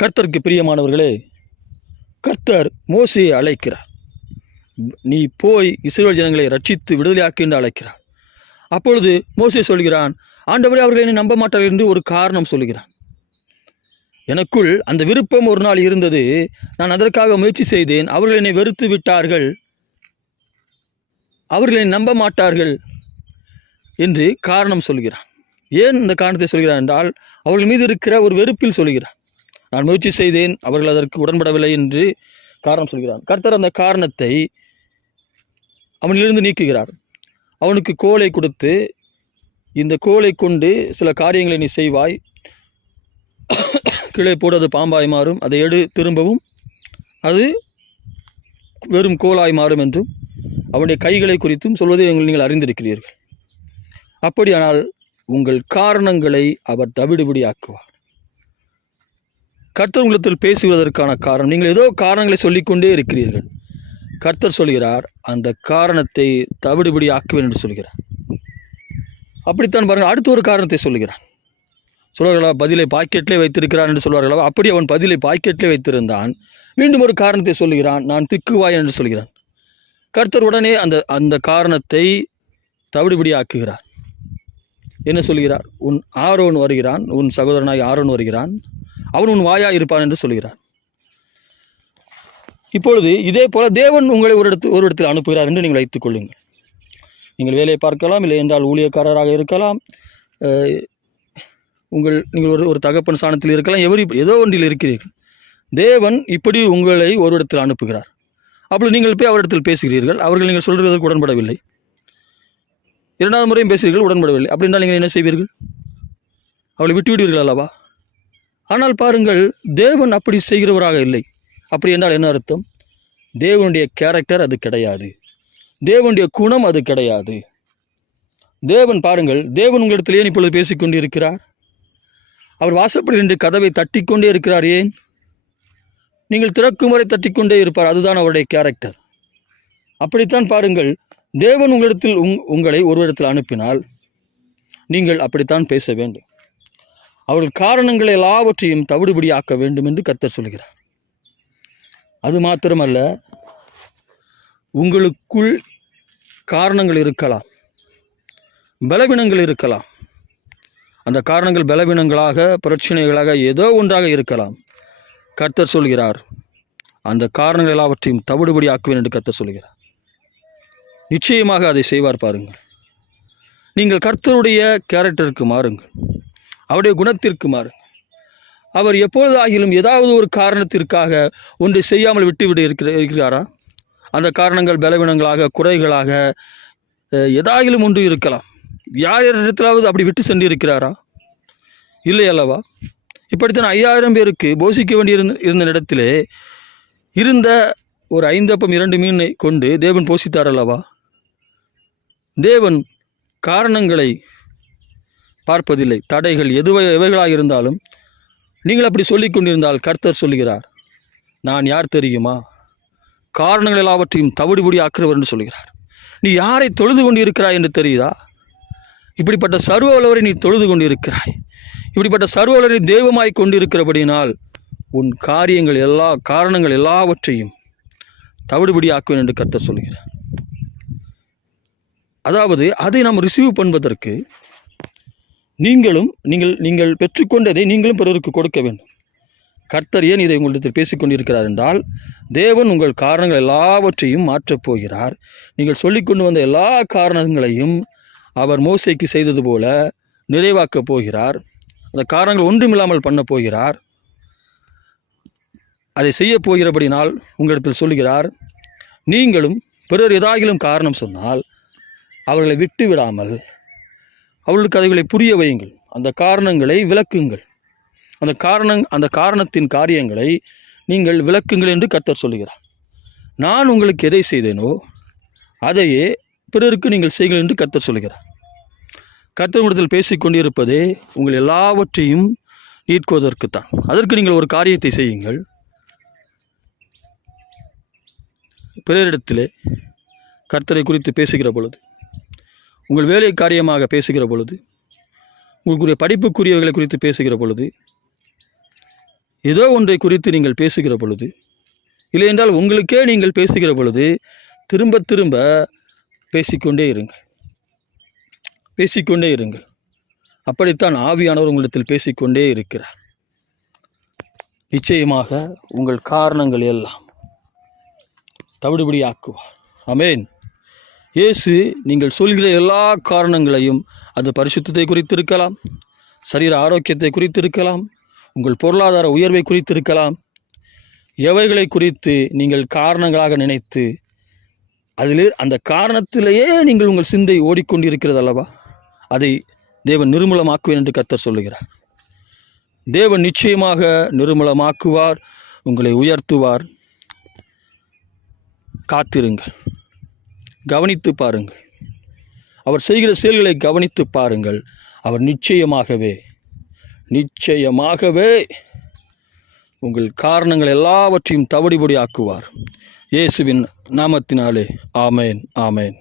கர்த்தருக்கு பிரியமானவர்களே, கர்த்தர் மோசேயை அழைக்கிறார். நீ போய் இஸ்ரவேல் ஜனங்களை ரட்சித்து விடுதலையாக்கு என்று அழைக்கிறார். அப்பொழுது மோசே சொல்கிறான், ஆண்டவரே, அவர்கள் என்னை நம்ப மாட்டார்கள் என்று ஒரு காரணம் சொல்கிறான். எனக்குள் அந்த விருப்பம் ஒரு நாள் இருந்தது. நான் அதற்காக முயற்சி செய்தேன். அவர்கள் என்னை வெறுத்து விட்டார்கள், அவர்கள் என்னை நம்ப மாட்டார்கள் என்று காரணம் சொல்கிறான். ஏன் இந்த காரணத்தை சொல்கிறான் என்றால், அவர்கள் மீது இருக்கிற ஒரு வெறுப்பில் சொல்கிறான். நான் முயற்சி செய்தேன், அவர்கள் அதற்கு உடன்படவில்லை என்று காரணம் சொல்கிறான். கர்த்தர் அந்த காரணத்தை அவனிலிருந்து நீக்குகிறார். அவனுக்கு கோலை கொடுத்து, இந்த கோலை கொண்டு சில காரியங்களை நீ செய்வாய், கீழே போடு, அது பாம்பாய் மாறும், அதை திரும்பவும் அது வெறும் கோலாய் மாறும் என்றும் அவனுடைய கைகளை குறித்தும் சொல்வதை நீங்கள் அறிந்திருக்கிறீர்கள். அப்படியானால் உங்கள் காரணங்களை அவர் தவிடுபடியாக்குவார். கர்த்தர் உங்களிடத்தில் பேசுவதற்கான காரணம், நீங்கள் ஏதோ காரணங்களை சொல்லிக்கொண்டே இருக்கிறீர்கள். கர்த்தர் சொல்கிறார், அந்த காரணத்தை தவிடுபடி ஆக்குவேன் என்று சொல்கிறார். அப்படித்தான் பாருங்கள். அடுத்த ஒரு காரணத்தை சொல்கிறான். சொல்வார்களா, பதிலை பாக்கெட்டிலே வைத்திருக்கிறான் என்று சொல்வார்களா? அப்படி அவன் பதிலை பாக்கெட்டிலே வைத்திருந்தான். மீண்டும் ஒரு காரணத்தை சொல்கிறான், நான் திக்குவாயன் என்று சொல்கிறான். கர்த்தர் உடனே அந்த காரணத்தை தவிடுபடி ஆக்குகிறார். என்ன சொல்கிறார்? உன் ஆரோன் வருகிறான், உன் சகோதரனாய் ஆரோன் வருகிறான், அவன் உன் வாயாய் இருப்பான் என்று சொல்கிறார். இப்பொழுது இதே போல தேவன் உங்களை ஒரு இடத்தில் அனுப்புகிறார் என்று நீங்கள் வைத்துக் கொள்ளுங்கள். நீங்கள் வேலையை பார்க்கலாம், இல்லை என்றால் ஊழியக்காரராக இருக்கலாம், நீங்கள் ஒரு தகப்பன் ஸ்தானத்தில் இருக்கலாம், ஏதோ ஒன்றில் இருக்கிறீர்கள். தேவன் இப்படி உங்களை ஒரு இடத்தில் அனுப்புகிறார். அப்பொழுது நீங்கள் போய் அவரிடத்தில் பேசுகிறீர்கள். அவர்கள் நீங்கள் சொல்வதற்கு உடன்படவில்லை. இரண்டாவது முறையும் பேசுகிறீர்கள், உடன்படவில்லை. அப்படி என்றால் நீங்கள் என்ன செய்வீர்கள்? அவளை விட்டுவிடுவீர்கள் அல்லவா? ஆனால் பாருங்கள், தேவன் அப்படி செய்கிறவராக இல்லை. அப்படி என்றால் என்ன அர்த்தம்? தேவனுடைய கேரக்டர் அது கிடையாது, தேவனுடைய குணம் அது கிடையாது. தேவன் பாருங்கள், தேவன் உங்களிடத்தில் ஏன் இப்பொழுது பேசிக்கொண்டு இருக்கிறார்? அவர் வாசப்படி நின்று கதவை தட்டிக்கொண்டே இருக்கிறார். ஏன்? நீங்கள் திறக்கும் வரை தட்டிக்கொண்டே இருப்பார். அதுதான் அவருடைய கேரக்டர். அப்படித்தான் பாருங்கள், தேவன் உங்களிடத்தில் உங்களை ஒருவரிடத்தில் அனுப்பினால் நீங்கள் அப்படித்தான் பேச வேண்டும். அவர்கள் காரணங்களை எல்லாவற்றையும் தவிடுபடி ஆக்க வேண்டும் என்று கர்த்தர் சொல்கிறார். அது மாத்திரமல்ல, உங்களுக்குள் காரணங்கள் இருக்கலாம், பலவீனங்கள் இருக்கலாம். அந்த காரணங்கள் பலவீனங்களாக, பிரச்சனைகளாக, ஏதோ ஒன்றாக இருக்கலாம். கர்த்தர் சொல்கிறார், அந்த காரணங்கள் எல்லாவற்றையும் தவிடுபடி ஆக்குவேன் என்று கர்த்தர் சொல்கிறார். நிச்சயமாக அதை செய்வார். பாருங்கள், நீங்கள் கர்த்தருடைய கேரக்டருக்கு மாறுங்கள், அவருடைய குணத்திற்கு மாறுங்கள். அவர் எப்பொழுது ஆகிலும் ஏதாவது ஒரு காரணத்திற்காக ஒன்றை செய்யாமல் விட்டுவிட இருக்கிறாரா? அந்த காரணங்கள் பலவீனங்களாக, குறைகளாக, ஏதாகிலும் ஒன்று இருக்கலாம். யார் இடத்திலாவது அப்படி விட்டு சென்று இருக்கிறாரா? இல்லை அல்லவா? இப்படித்தான் 5000 பேருக்கு போஷிக்க வேண்டியிருந்த இடத்திலே இருந்த ஒரு 5 அப்பம் 2 மீனை கொண்டு தேவன் போஷித்தார் அல்லவா? தேவன் காரணங்களை பார்ப்பதில்லை. தடைகள் எவைகளாக இருந்தாலும் நீங்கள் அப்படி சொல்லிக் கொண்டிருந்தால் கர்த்தர் சொல்லுகிறார், நான் யார் தெரியுமா? காரணங்கள் எல்லாவற்றையும் தவிடுபடி ஆக்குறவர் என்று சொல்கிறார். நீ யாரை தொழுது கொண்டு இருக்கிறாய் என்று தெரியுதா? இப்படிப்பட்ட சர்வ வல்லவரை நீ தொழுது கொண்டு இருக்கிறாய். இப்படிப்பட்ட சர்வ வல்லவரை தெய்வமாய் கொண்டிருக்கிறபடினால் உன் காரணங்கள் எல்லாவற்றையும் தவிடுபடி ஆக்குவேன் என்று கர்த்தர் சொல்கிறார். அதாவது அதை நாம் ரிசீவ் பண்ணுவதற்கு நீங்கள் பெற்றுக்கொண்டதை நீங்களும் பிறருக்கு கொடுக்க வேண்டும். கர்த்தர் ஏன் இதை உங்களிடத்தில் பேசிக்கொண்டிருக்கிறார் என்றால், தேவன் உங்கள் காரணங்கள் எல்லாவற்றையும் மாற்றப் போகிறார். நீங்கள் சொல்லிக்கொண்டு வந்த எல்லா காரணங்களையும் அவர் மோசேக்கு செய்தது போல நிறைவாக்கப் போகிறார். அந்த காரணங்கள் ஒன்றுமில்லாமல் பண்ண போகிறார். அதை செய்ய போகிறபடினால் உங்களிடத்தில் சொல்லுகிறார், நீங்களும் பிறர் ஏதாகிலும் காரணம் சொன்னால் அவர்களை விட்டு விடாமல் அவர்களுக்கு அதைகளை புரிய வையுங்கள். அந்த காரணங்களை விளக்குங்கள். அந்த காரணத்தின் காரியங்களை நீங்கள் விளக்குங்கள் என்று கர்த்தர் சொல்லுகிறார். நான் உங்களுக்கு எதை செய்தேனோ அதையே பிறருக்கு நீங்கள் செய்யுங்கள் என்று கர்த்தர் சொல்லுகிறார். கர்த்தர் உங்களிடத்தில் பேசிக்கொண்டிருப்பதே உங்கள் எல்லாவற்றையும் நீக்குவதற்குத்தான். அதற்கு நீங்கள் ஒரு காரியத்தை செய்யுங்கள். பிறரிடத்திலே கர்த்தரை குறித்து பேசுகிற பொழுது, உங்கள் வேலை காரியமாக பேசுகிற பொழுது, உங்களுக்குரிய படிப்புக்குரியவர்களை குறித்து பேசுகிற பொழுது, ஏதோ ஒன்றை குறித்து நீங்கள் பேசுகிற பொழுது, இல்லை என்றால் உங்களுக்கே நீங்கள் பேசுகிற பொழுது திரும்ப திரும்ப பேசிக்கொண்டே இருங்கள். அப்படித்தான் ஆவியானவர் உங்களிடத்தில் பேசிக்கொண்டே இருக்கிறார். நிச்சயமாக உங்கள் காரணங்கள் எல்லாம் தவிடுபடியாக்குவார். ஆமென். இயேசு நீங்கள் சொல்கிற எல்லா காரணங்களையும், அது பரிசுத்தத்தை குறித்திருக்கலாம், சரீர ஆரோக்கியத்தை குறித்திருக்கலாம், உங்கள் பொருளாதார உயர்வை குறித்திருக்கலாம், எவைகளை குறித்து நீங்கள் காரணங்களாக நினைத்து அந்த காரணத்திலேயே நீங்கள் உங்கள் சிந்தை ஓடிக்கொண்டிருக்கிறது அல்லவா, அதை தேவன் நிர்மூலமாக்குவேன் என்று கர்த்தர் சொல்லுகிறார். தேவன் நிச்சயமாக நிர்மூலமாக்குவார், உங்களை உயர்த்துவார். காத்திருங்கள், கவனித்து பாருங்கள், அவர் செய்கிற செயல்களை கவனித்து பாருங்கள். அவர் நிச்சயமாகவே உங்கள் காரணங்கள் எல்லாவற்றையும் தவிடுபடி ஆக்குவார். இயேசுவின் நாமத்தினாலே ஆமேன், ஆமேன்.